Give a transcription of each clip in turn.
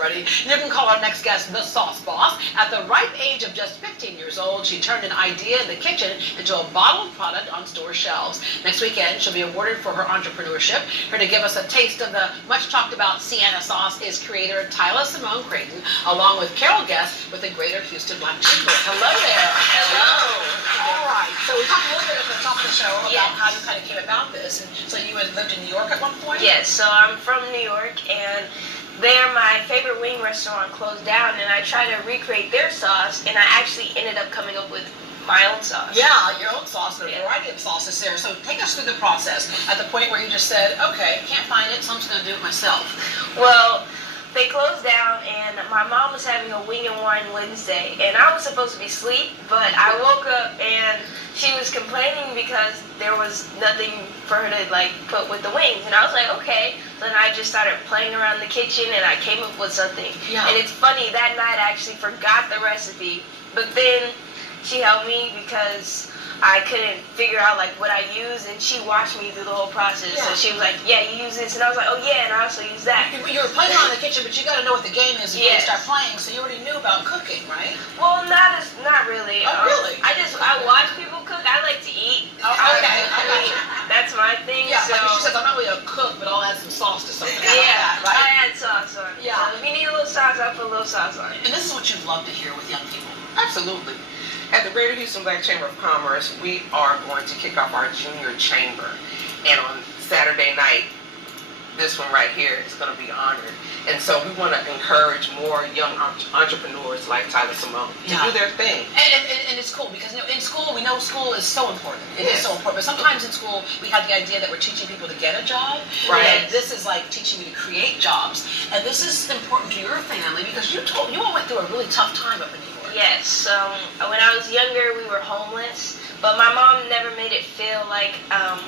Ready? You can call our next guest the Sauce Boss. At the ripe age of just 15 years old, she turned an idea in the kitchen into a bottled product on store shelves. Next weekend, she'll be awarded for her entrepreneurship. Here to give us a taste of the much talked about Sienna Sauce is creator Tyler Simone Creighton, along with Carol Guest with the Greater Houston Black Chamber. Hello there. Hello. All right. So we talked a little bit at the top of the show about how you kind of came about this. And so you had lived in New York at one point? Yes. So I'm from New York, and there my favorite wing restaurant closed down, and I tried to recreate their sauce, and I actually ended up coming up with my own sauce. Yeah, your own sauce, and a variety of sauces there. So take us through the process at the point where you just said, okay, can't find it, so I'm just going to do it myself. Well, they closed down, and my mom was having a wing and wine Wednesday, and I was supposed to be asleep, but I woke up and she was complaining because there was nothing for her to like put with the wings, and I was like, okay. Then I just started playing around the kitchen, and I came up with something. Yeah. And it's funny, that night I actually forgot the recipe, but then she helped me because I couldn't figure out like what I used, and she watched me through the whole process. Yeah. So she was like, yeah, you use this, and I was like, oh yeah, and I also use that. You were playing around in the kitchen, but you got to know what the game is before you Yes. start playing, so you already knew about cooking, right? Well, not really. Oh, really? I watch people cook. I like to eat. Oh, okay. I mean, that's my thing. Yeah, so. like she says, I'm not really a cook, but I'll add some sauce to something. Yeah, Like that, right? I add sauce on it. Yeah. So if you need a little sauce, I'll put a little sauce on it. And this is what you love to hear with young people. Absolutely. At the Greater Houston Black Chamber of Commerce, we are going to kick off our junior chamber. And on Saturday night, this one right here is going to be honored. And so we want to encourage more young entrepreneurs like Tyler Simone to do their thing. And it's cool because in school, we know school is so important. It is so important. But sometimes in school, we have the idea that we're teaching people to get a job. Right. And this is like teaching you to create jobs. And this is important to your family because you all went through a really tough time up in New York. Yes. So when I was younger, we were homeless, but my mom never made it feel like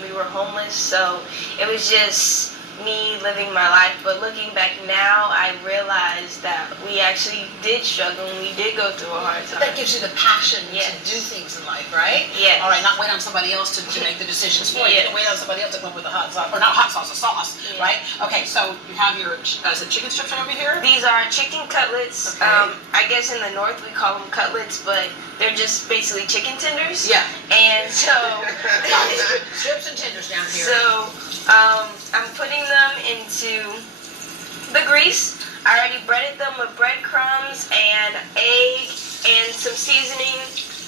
we were homeless. So it was just me living my life. But looking back now, I realized that we actually did struggle and we did go through a hard time. That gives you the passion Yes. to do things in life, right? Yes. All right, not wait on somebody else to make the decisions for you. Yes. Wait on somebody else to come up with a hot sauce, or not hot sauce, a sauce, Yes. right? Okay, so you have your is it chicken strips right over here? These are chicken cutlets. Okay. I guess in the north we call them cutlets, but they're just basically chicken tenders. Yeah. And so Strips and tenders down here. So I'm putting them into the grease. I already breaded them with breadcrumbs and egg and some seasoning,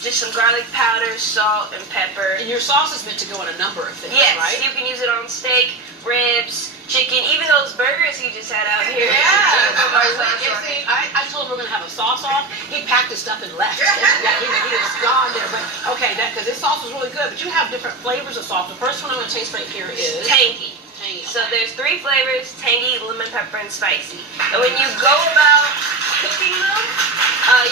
just some garlic powder, salt, and pepper. And your sauce is meant to go on a number of things, Yes, right? you can use it on steak, ribs, chicken, even those burgers you just had out here. I told him we're going to have a sauce off. He packed his stuff and left. Yeah, he is gone there. But okay, because this sauce is really good. But you have different flavors of sauce. The first one I'm going to taste right here is Tangy. tangy. So there's 3 flavors: tangy, lemon pepper, and spicy. And when you go about cooking them,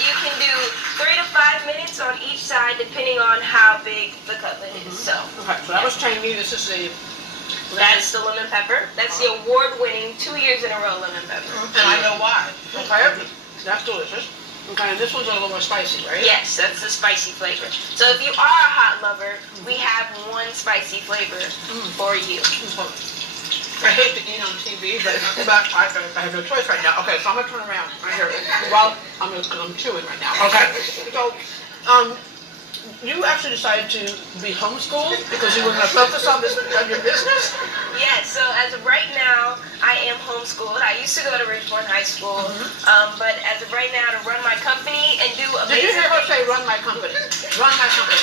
you can do 3 to 5 minutes on each side, depending on how big the cutlet is. So Okay, so that was tangy. This is the that's the lemon pepper. That's the award-winning 2 years in a row lemon pepper. and I know why. Okay, that's delicious. Okay, and this one's a little more spicy, right? Yes, that's the spicy flavor. So if you are a hot lover, we have one spicy flavor for you. I hate to eat on TV, but I have no choice right now. Okay, so I'm gonna turn around right here. Well, I'm chewing right now. Okay, so you actually decided to be homeschooled because you were going to focus on your business. Yes. So as of right now, I am homeschooled. I used to go to Ridgeborn High School, but as of right now, to run my company and do amazing. Did you hear her say, "Run my company"? Run my company.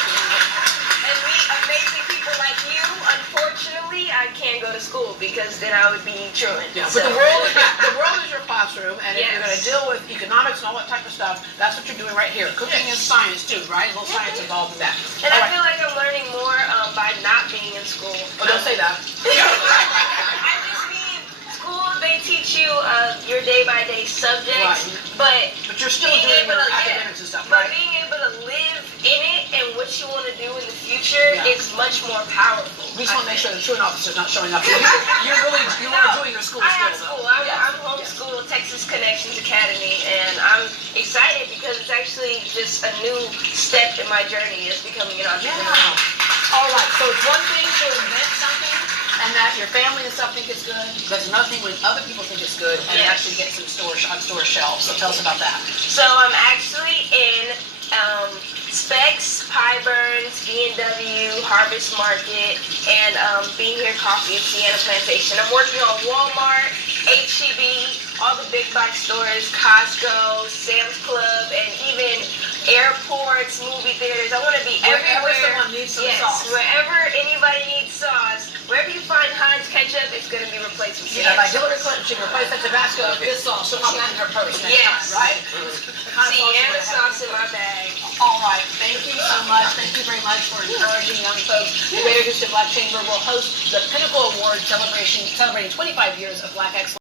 And meet amazing people like you. Unfortunately, I can't go to school because then I would be truant. Yeah, So. but the world is your classroom, and if you're going to deal with economics and all that type of stuff, that's what you're doing right here. Cooking is science too, right? A little science involved in that. And All I right. feel like I'm learning more by not being in school. Oh, don't say that. I just mean school, they teach you your day-by-day subjects, but you're still being doing able your to academics and stuff, but right? being able to live in it and what you want to do in the future is much more powerful. We just want to make sure the truant officer's not showing up. You're doing your school I have still, school. though. I'm homeschooled Texas Connections Academy, and I'm excited because it's actually just a new step in my journey as becoming an entrepreneur. Yeah. All right, so it's one thing to invent something, and And that your family and stuff think it's good. That's another thing when other people think it's good and it Yes. actually gets on store shelves. So tell us about that. So I'm actually in Specs, Pie Burns, B&W, Harvest Market, and Bean Here Coffee at Sienna Plantation. I'm working on Walmart, H-E-B, all the big box stores, Costco, Sam's Club, and even airports, movie theaters. I want to be Wherever everywhere. someone needs some Yes, sauce. wherever anybody needs sauce, wherever you find Heinz ketchup, it's going to be replaced with Yeah, Sienna like Hillary sauce. Clinton, she can replace that Tabasco with this sauce. She'll pop that in her purse next Yes. time, right? The kind of sauce you Sienna would have. sauce in my bag. All right, thank you so much. Thank you very much for encouraging young folks. The Greater Houston Black Chamber will host the Pinnacle Award celebration, celebrating 25 years of Black excellence.